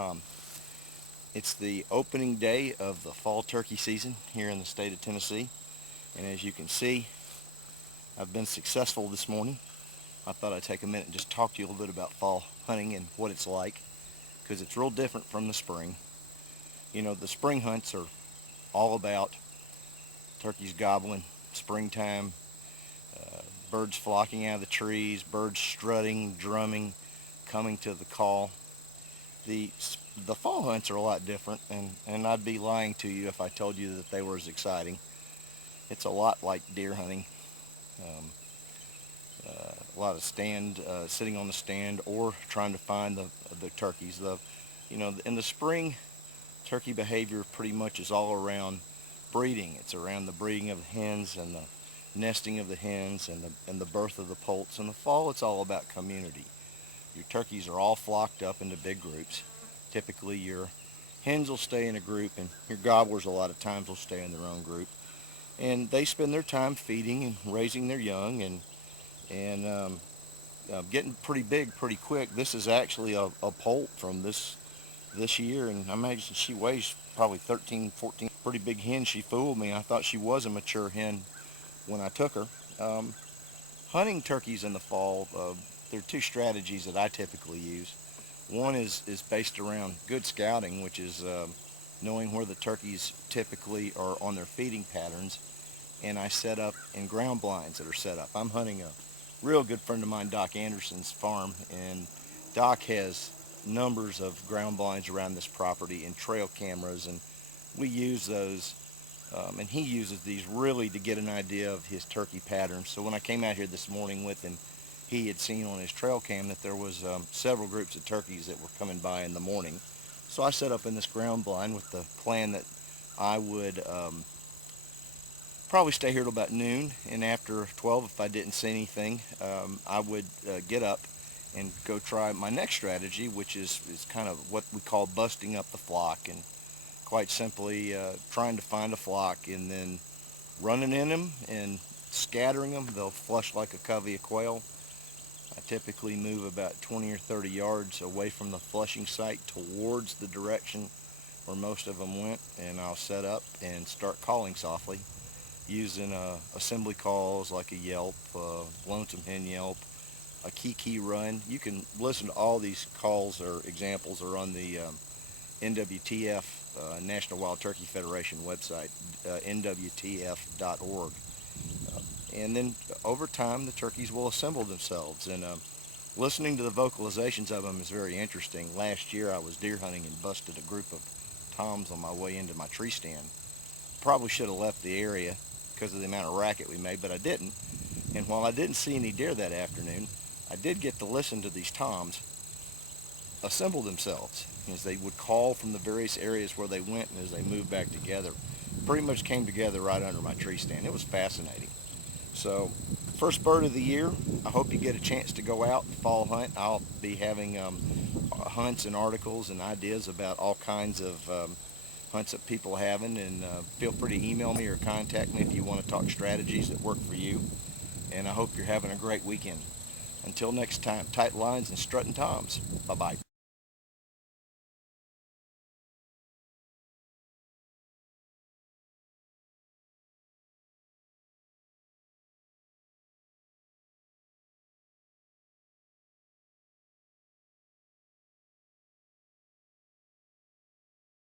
Um, it's the opening day of the fall turkey season here in the state of Tennessee, and as you can see, I've been successful this morning. I thought I'd take a minute and just talk to you a little bit about fall hunting and what it's like, because it's real different from the spring. You know, the spring hunts are all about turkeys gobbling, springtime, birds flocking out of the trees, birds strutting, drumming, coming to the call. The the fall hunts are a lot different, and I'd be lying to you if I told you that they were as exciting. It's a lot like deer hunting. Um, a lot of sitting on the stand, or trying to find the turkeys. In the spring, turkey behavior pretty much is all around breeding. It's around the breeding of the hens and the nesting of the hens and the birth of the poults. In the fall, it's all about community. Your turkeys are all flocked up into big groups. Typically, your hens will stay in a group, and your gobblers a lot of times will stay in their own group. And they spend their time feeding and raising their young and getting pretty big pretty quick. This is actually a poult from this year, and I imagine she weighs probably 13, 14. Pretty big hen. She fooled me. I thought she was a mature hen when I took her. Um, Hunting turkeys in the fall, there are two strategies that I typically use. One is based around good scouting, which is knowing where the turkeys typically are on their feeding patterns, and I set up in ground blinds that are set up. I'm hunting a real good friend of mine, Doc Anderson's farm, and Doc has numbers of ground blinds around this property and trail cameras, and we use those. And he uses these really to get an idea of his turkey patterns. So when I came out here this morning with him, he had seen on his trail cam that there was several groups of turkeys that were coming by in the morning. So I set up in this ground blind with the plan that I would probably stay here till about noon, and after 12, if I didn't see anything, I would get up and go try my next strategy, which is kind of what we call busting up the flock, and quite simply trying to find a flock and then running in them and scattering them. They'll flush like a covey of quail. I typically move about 20 or 30 yards away from the flushing site towards the direction where most of them went, and I'll set up and start calling softly using assembly calls like a yelp, lonesome hen yelp, a key run. You can listen to all these calls or examples are on the NWTF, National Wild Turkey Federation website, nwtf.org. And then over time, the turkeys will assemble themselves. And listening to the vocalizations of them is very interesting. Last year, I was deer hunting and busted a group of toms on my way into my tree stand. Probably should have left the area because of the amount of racket we made, but I didn't. And while I didn't see any deer that afternoon, I did get to listen to these toms assemble themselves as they would call from the various areas where they went, and as they moved back together, pretty much came together right under my tree stand. It was fascinating. So, first bird of the year, I hope you get a chance to go out and fall hunt. I'll be having hunts and articles and ideas about all kinds of hunts that people are having, and feel free to email me or contact me if you want to talk strategies that work for you. And I hope you're having a great weekend. Until next time, tight lines and strutting toms. Bye-bye.